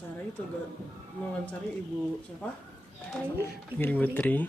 mewawancari Ibu siapa? Ibu Tri.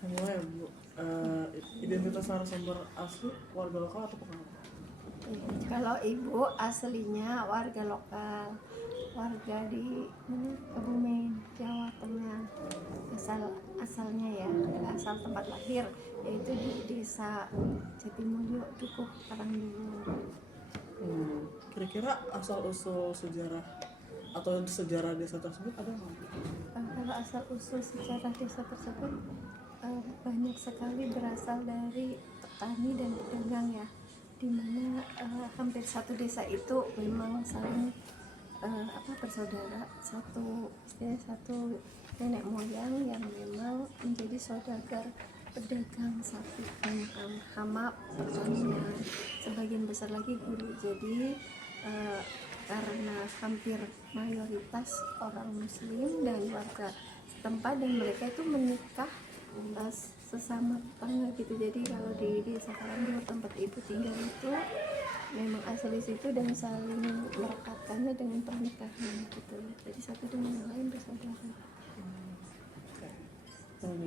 Semua ya Bu. Identitas narasumber asli warga lokal atau bukan? Kalau ibu aslinya warga lokal, warga di Kebumen, Jawa Tengah. Asalnya ya, asal tempat lahir yaitu di Desa Jatimulyo, Dukuh, Karangdulu. Kira-kira asal usul sejarah atau sejarah desa tersebut ada nggak? Kalau asal usul sejarah desa tersebut banyak sekali berasal dari petani dan pedagang ya, dimana hampir satu desa itu memang saling bersaudara, satu nenek moyang yang memang menjadi saudagar pedagang sapi, banyak hama pertanian, sebagian besar lagi guru. Jadi karena hampir mayoritas orang muslim dan warga setempat, dan mereka itu menikah sesama tetangga gitu. Jadi kalau di desa Karangdulu tempat ibu tinggal itu memang asli situ dan saling merekatkannya dengan pernikahan gitu. Jadi satu dengan yang lain bersaudara.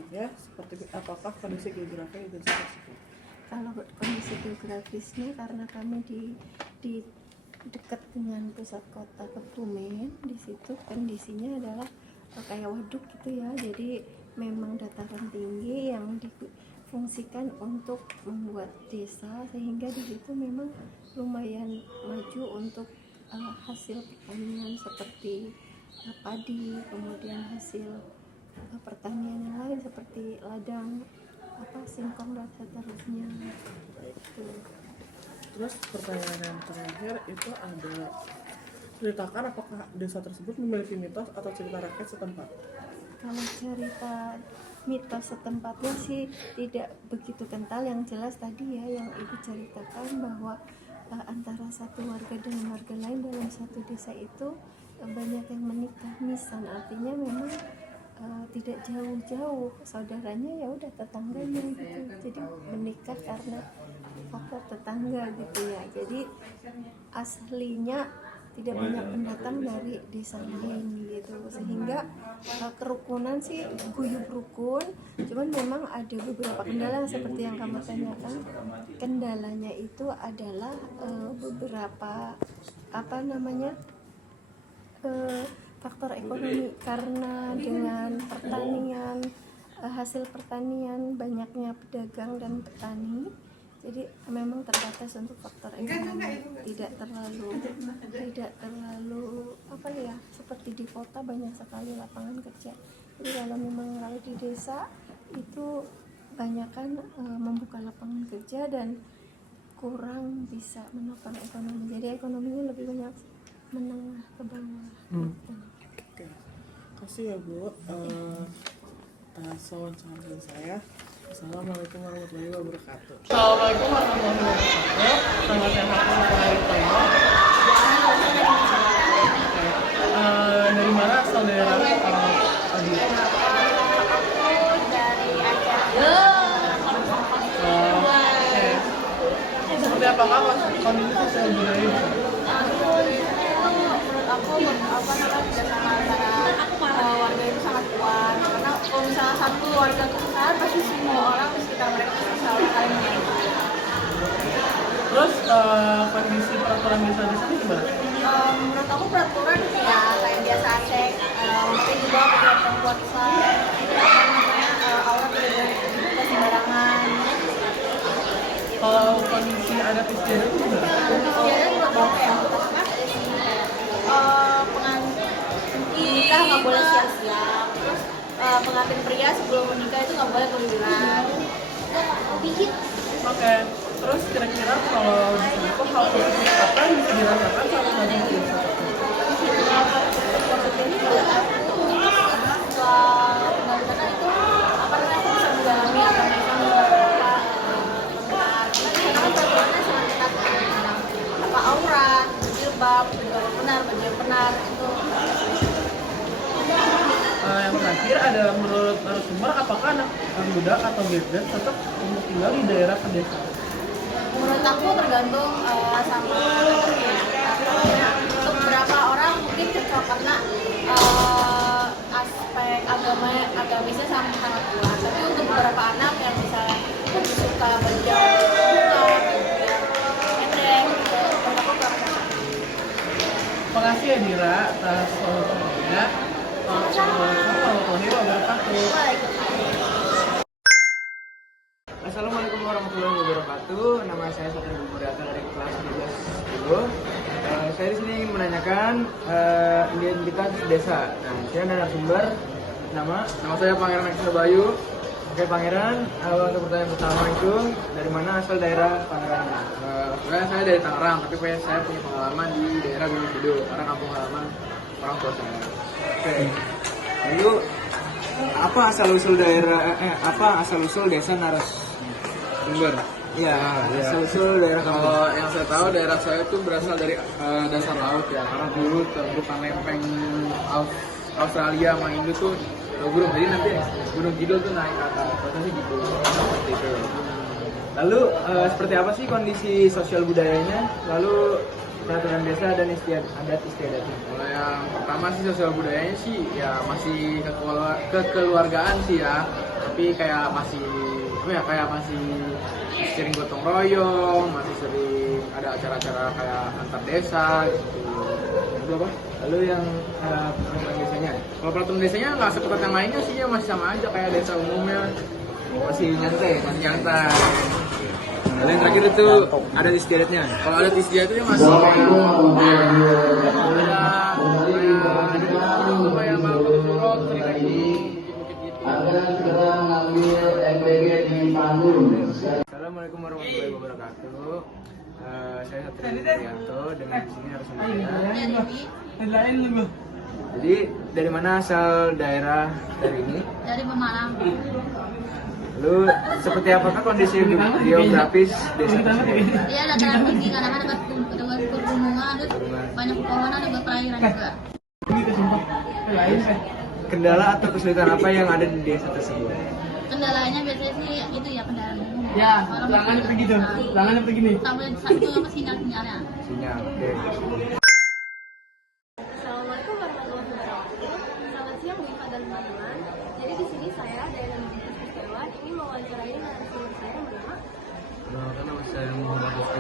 Ya, seperti apakah kondisi geografi itu tersebut? Kalau kondisi geografisnya, karena kami di dekat dengan pusat kota Kebumen, di situ kondisinya adalah kayak waduk gitu ya. Jadi memang dataran tinggi yang difungsikan untuk membuat desa, sehingga di situ memang lumayan maju untuk hasil pertanian seperti padi, kemudian hasil pertanian yang lain seperti ladang, singkong dan seterusnya. Terus pertanyaan yang terakhir itu ada, ceritakan apakah desa tersebut memiliki mitos atau cerita rakyat setempat? Kalau cerita mitos setempatnya sih tidak begitu kental. Yang jelas tadi ya yang ibu ceritakan bahwa antara satu warga dengan warga lain dalam satu desa itu banyak yang menikah misan, artinya memang tidak jauh-jauh, saudaranya ya udah tetangganya gitu. Jadi menikah karena faktor tetangga gitu ya. Jadi aslinya tidak banyak pendatang dari desa lain gitu, sehingga kerukunan sih guyup rukun. Cuman memang ada beberapa kendala seperti yang kamu tanyakan. Kendalanya itu adalah beberapa faktor ekonomi, karena dengan pertanian, hasil pertanian, banyaknya pedagang dan petani, jadi memang terbatas untuk faktor ekonomi. Tidak terlalu seperti di kota banyak sekali lapangan kerja. Jadi kalau memang kalau di desa itu banyakkan membuka lapangan kerja dan kurang bisa menopang ekonomi. Jadi ekonominya lebih banyak menengah ke bawah. Oke. Kasih ya Bu atas wawancara saya. Assalamualaikum warahmatullahi wabarakatuh. Assalamualaikum warahmatullahi wabarakatuh. Selamat sehat hari Toyo. Dari mana asal daerah Adi? Aku dari Aceh. Oke. Seperti apakah kondisi sosial budaya di sana? Menurut aku kerjasama antara warga itu sangat kuat, karena kalau misalnya satu warga kesalahan pasti semua orang di sekitar mereka saling mengingatkan. Terus kondisi peraturan desa-desa ini gimana? Menurut aku peraturan ya kayak biasa Aceh, mungkin juga pejabat perempuan Islam, aurat tidak dibuka sembarangan. Kalau kondisi adat istiadat itu gimana? Istiadat menurut aku ya nikah nggak boleh siang-siang, terus pengantin pria sebelum menikah itu nggak boleh keluyuran. Oke. Terus kira-kira kalau di sini tuh hal positif apa yang bisa dirasakan saat menghadapi desa? Positifnya buat aku karena setelah tinggal di sana itu aku bisa mendalami apa mereka benar, karena peraturannya sangat ketat, aurat, jilbab, baju yang benar itu. Yang terakhir adalah menurut narasumber, apakah anak muda atau gadget tetap untuk tinggal di daerah pedesaan? Menurut aku tergantung sama anaknya. Untuk beberapa orang mungkin cocok karena bisnya sangat kuat. Tapi untuk beberapa anak yang misalnya lebih suka berjalan buka, pendek, itu mereka kurang cocok. Makasih ya Dira atas solusinya. Assalamualaikum warahmatullahi wabarakatuh. Assalamualaikum warahmatullahi wabarakatuh. Nama saya Satria Bumuriata dari kelas 12 saya di sini ingin menanyakan identitas desa. Nah, saya narasumber. Nama saya Pangeran Aksa Bayu. Oke Pangeran, untuk pertanyaan pertama itu dari mana asal daerah Pangeran? Sebenarnya saya dari Tangerang, tapi saya punya pengalaman di daerah Gunung Kidul, karena kampung halaman orang tua saya. Oke. Lalu apa asal usul desa Narasumber? Ya, asal usul daerah. Kalau yang saya tahu daerah saya itu berasal dari dasar laut ya, karena dulu terbukan lempeng Australia sama Indo tuh gunung, jadi nanti Gunung Kidul tuh naik ke atas, prosesnya gitu, seperti itu. Lalu seperti apa sih kondisi sosial budayanya? Lalu peraturan desa dan adat istiadatnya? Kalau yang pertama sih sosial budayanya sih ya masih kekeluargaan sih ya, tapi kayak masih sering gotong royong, masih sering ada acara-acara kayak antar desa gitu. Itu apa? Lalu yang peraturan desanya? Kalau peraturan desanya nggak seketat yang lainnya sih, ya masih sama aja kayak desa umumnya, Masih nyantai. nyantai. Lalu yang terakhir itu adat istiadatnya. Kalau adat istiadat itu masih kayak Malkam Surot, kayak bukit-bukit gitu. Assalamualaikum warahmatullahi wabarakatuh. Saya Satria Bumurianto dengan di sini narasumbernya. Jadi dari mana asal daerah dari ini? Dari Pemalang. Lalu seperti apakah kondisi geografis desa tersebut? Dia dataran tinggi karena kan dekat pegunungan, terus banyak pepohonan dan perairan juga. Kendala atau kesulitan apa yang ada di desa tersebut? Kendalanya biasanya sih itu ya kendaraan umum. Ya, langannya pergi tuh. Langannya pergi nih. Tambah satu apa sinyalnya. Sinyal. Oke. Assalamualaikum warahmatullahi wabarakatuh. Selamat siang Wifa dan teman-teman. Jadi di sini saya dari Dewan ini mewawancarai narasumber saya yang bernama. Nama saya Muhammad Rizky.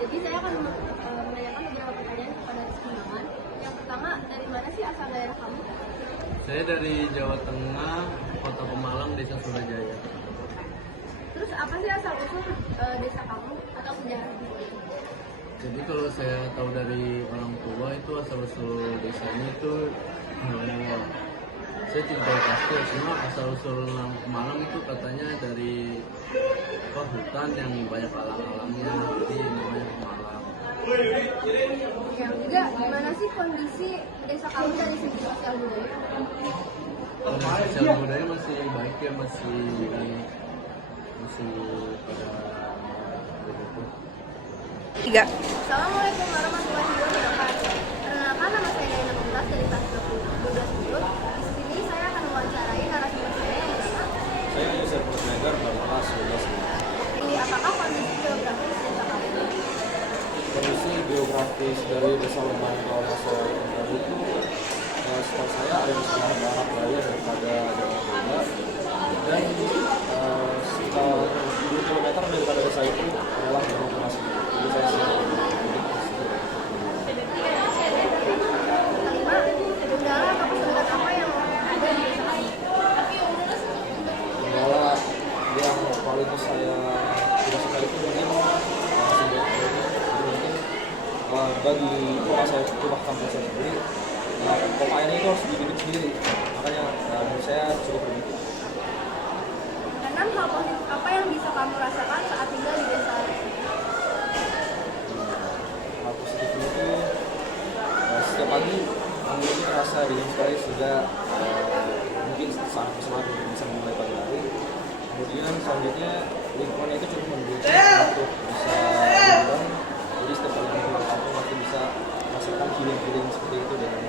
Jadi saya akan menanyakan beberapa pertanyaan kepada Rizky Maman. Yang pertama, dari mana sih asal daerah kamu? Saya dari Jawa Tengah, Kota Pemalang, Desa Surajaya. Terus apa sih asal usul desa kamu atau sejarah di sini? Jadi kalau saya tahu dari orang tua itu asal usul desanya itu saya tidak tahu pasti, cuma asal usul nama Pemalang itu katanya dari hutan yang banyak alam-alamnya, jadi namanya Pemalang. Yang juga, gimana sih kondisi desa kamu dari segi sosial budaya? Kalau sosial budaya masih baik ya, masih pada begitu. Assalamualaikum warahmatullahi wabarakatuh. Perkenalkan, nama saya Daina Mumtaz dari kelas 12 Di sini saya akan mewawancarai narasumber saya yang bernama. Saya Yusuf Kusnegar dari kelas 12. Jadi, apakah kondisi geografis desa kamu? Kondisi geografis dari desa Lemban kalau saya kembali itu setahu saya ada di sebelah barat daya daripada Jawa Tengah, dan sekitar 2 km daripada desa itu adalah Gunung Mas. Jadi saya Kelima, kendala atau kesulitan apa yang ada di desa kamu? kendala yang paling saya tidak suka itu mungkin bagi rumah kampung saya sendiri, pompa airnya itu harus dibidik sendiri, makanya menurut saya cukup begitu. Keenam, hal positif apa yang bisa kamu rasakan saat tinggal di desa? Hal positifnya itu setiap pagi memiliki rasa dingin sekali sehingga mungkin sangat bersemangat untuk bisa memulai pagi hari. Kemudian selanjutnya lingkungannya itu cukup mendukung untuk bisa liburan, jadi setiap kali pulang kampung pasti bisa merasakan healing seperti itu dengan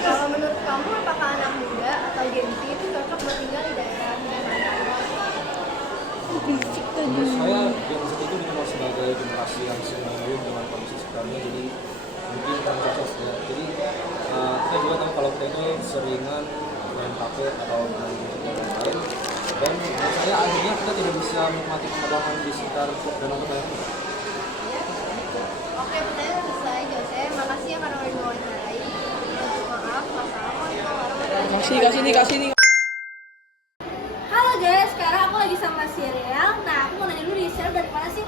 Kalau menurut kamu, apakah anak muda atau Gen Z itu cocok bertinggal di daerah pedesaan? menurut saya Gen Z itu dikenal sebagai generasi yang sering dengan kondisi sekitarnya, jadi mungkin kurang cocok ya. Jadi kita juga tahu kalau kita tuh seringan main HP atau main game lain, dan menurut saya akhirnya kita tidak bisa menikmati pemandangan di sekitar Danau Toba ini. Oke, pertanyaan selesai. Jawab saya. Makasih ya karena udah diwawancarai. Maaf, wassalamualaikum warahmatullahi Kasih nih. Halo guys, sekarang aku lagi sama Siriel. Nah, aku mau nanya dulu nih, Siriel dari mana sih?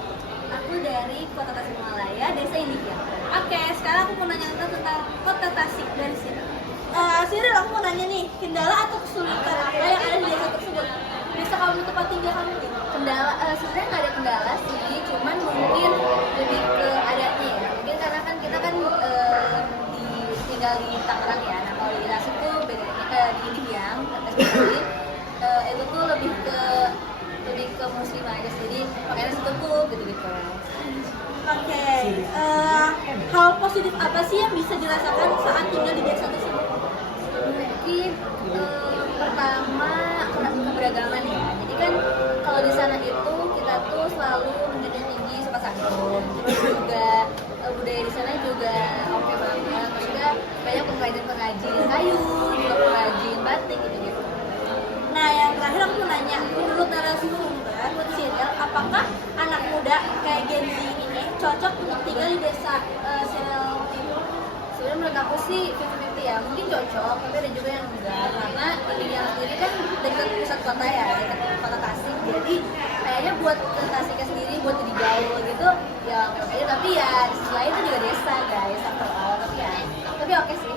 Aku dari Kota Tasikmalaya, Desa India. Oke, sekarang aku mau nanya tentang Kota Tasik dari Siriel. Siriel, aku mau nanya nih, kendala atau kesulitan apa yang ada di desa tersebut? Bisa kamu tempat tinggal kamu? Kendala, sebenarnya nggak ada kendala sih, cuman mungkin lebih ke adatnya ya. Mungkin karena kan kita kan tinggal di Tangerang ya. Nah, kalau di Tasik tuh bedanya di Indiang, itu tuh lebih ke muslim aja, jadi pakaian setutup gitu. Oke, hal positif apa sih yang bisa dirasakan saat tinggal di desa tersebut? Mungkin pertama keberagaman ya. Jadi kan kalau di sana itu kita tuh selalu menjunjung tinggi sopan santun. Terus juga budaya di sana juga oke banget. Maksudnya banyak pengrajin kayu, juga pengrajin batik gitu. Nah, yang terakhir aku mau nanya, menurut narasumber, menurut Siriel, apakah anak muda kayak Gen Z ini cocok untuk tinggal di desa Siriel itu? Sebenarnya menurut aku sih 50-50 ya, mungkin cocok, tapi ada juga yang enggak. Karena yang sendiri kan dekat pusat kota ya, dekat kota Tasik. Jadi kayaknya buat ke Tasiknya sendiri, buat jadi gaul gitu, ya oke. Tapi ya di sisi lain itu juga desa guys, after all. Tapi oke sih.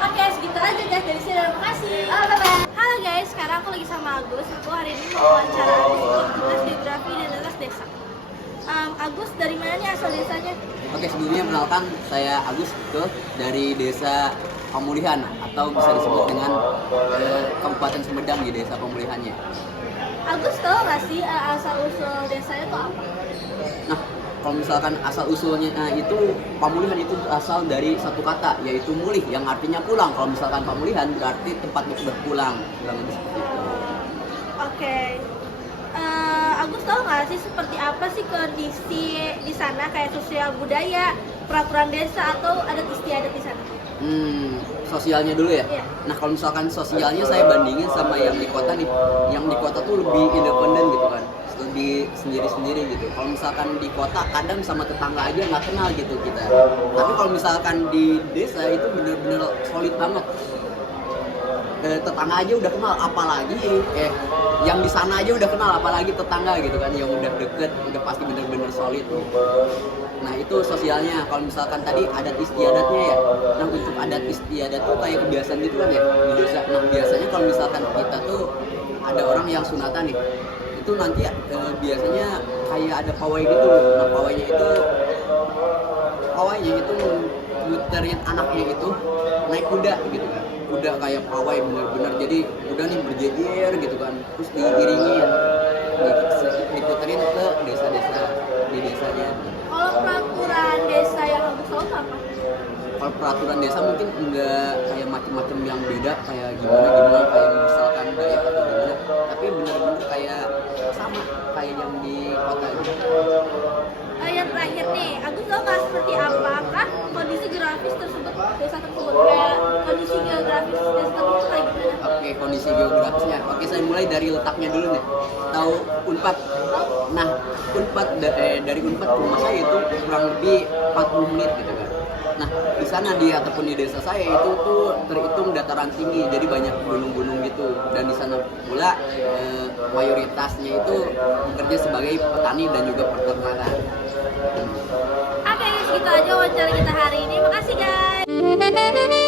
Oke, segitu aja guys dari Siriel, makasih. Bye-bye. Halo guys, sekarang aku lagi sama Agus. Aku hari ini mau wawancara Agus untuk tugas geografi dan tugas desa. Agus, dari mana nih asal desanya? Oke, sebelumnya kenalkan, saya Agus dari Desa Pemulihan atau bisa disebut dengan Kabupaten Sumedang di Desa Pemulihannya. Agus, tahu nggak sih asal-usul desanya itu apa? Nah, kalau misalkan asal-usulnya itu pemulihan itu asal dari satu kata, yaitu mulih, yang artinya pulang. Kalau misalkan pemulihan berarti tempat untuk berpulang, kurang lebih seperti itu. Oke. Agus, tahu nggak sih seperti apa sih kondisi di sana, kayak sosial budaya, peraturan desa atau adat istiadat di sana? Sosialnya dulu ya. Iya. Nah, kalau misalkan sosialnya saya bandingin sama yang di kota nih. Yang di kota tuh lebih independen gitu kan, lebih sendiri-sendiri gitu. Kalau misalkan di kota kadang sama tetangga aja nggak kenal gitu kita. Tapi kalau misalkan di desa itu bener-bener solid banget. Tetangga aja udah kenal, apalagi yang di sana aja udah kenal, apalagi tetangga gitu kan, yang udah deket, udah pasti bener-bener solid. Nah, itu sosialnya. Kalau misalkan tadi adat istiadatnya ya, nah untuk adat istiadat tuh kayak kebiasaan gitu kan ya di desa. Nah, biasanya kalau misalkan kita tuh ada orang yang sunatan nih, itu nanti biasanya kayak ada pawai gitu. Nah, pawainya itu muterin anaknya itu naik kuda gitu kan. Udah kayak pawai bener-bener, jadi udah nih berjejer gitu kan, terus diiringin, diputerin ke desa-desa di desanya. Kalau peraturan desa yang Agus tahu apa? Kalau peraturan desa mungkin enggak kayak macam-macam yang beda, kayak gimana kayak misalkan Dayak atau gimana, tapi bener-bener kayak sama kayak yang di kota itu. Yang terakhir nih, Agus tahu nggak seperti apakah kondisi geografis tersebut, desa tersebut, kayak kondisi geografis desa tersebut kayak gimana? Oke, kondisi geografisnya. Oke, saya mulai dari letaknya dulu nih. Tahu Unpad? Nah, Unpad dari Unpad ke rumah saya itu kurang lebih 40 menit gitu kan. Nah, di sana ataupun di desa saya itu tuh terhitung dataran tinggi, jadi banyak gunung-gunung gitu. Dan di sana pula mayoritasnya itu bekerja sebagai petani dan juga peternakan. Oke, segitu aja wawancara kita hari ini. Makasih guys.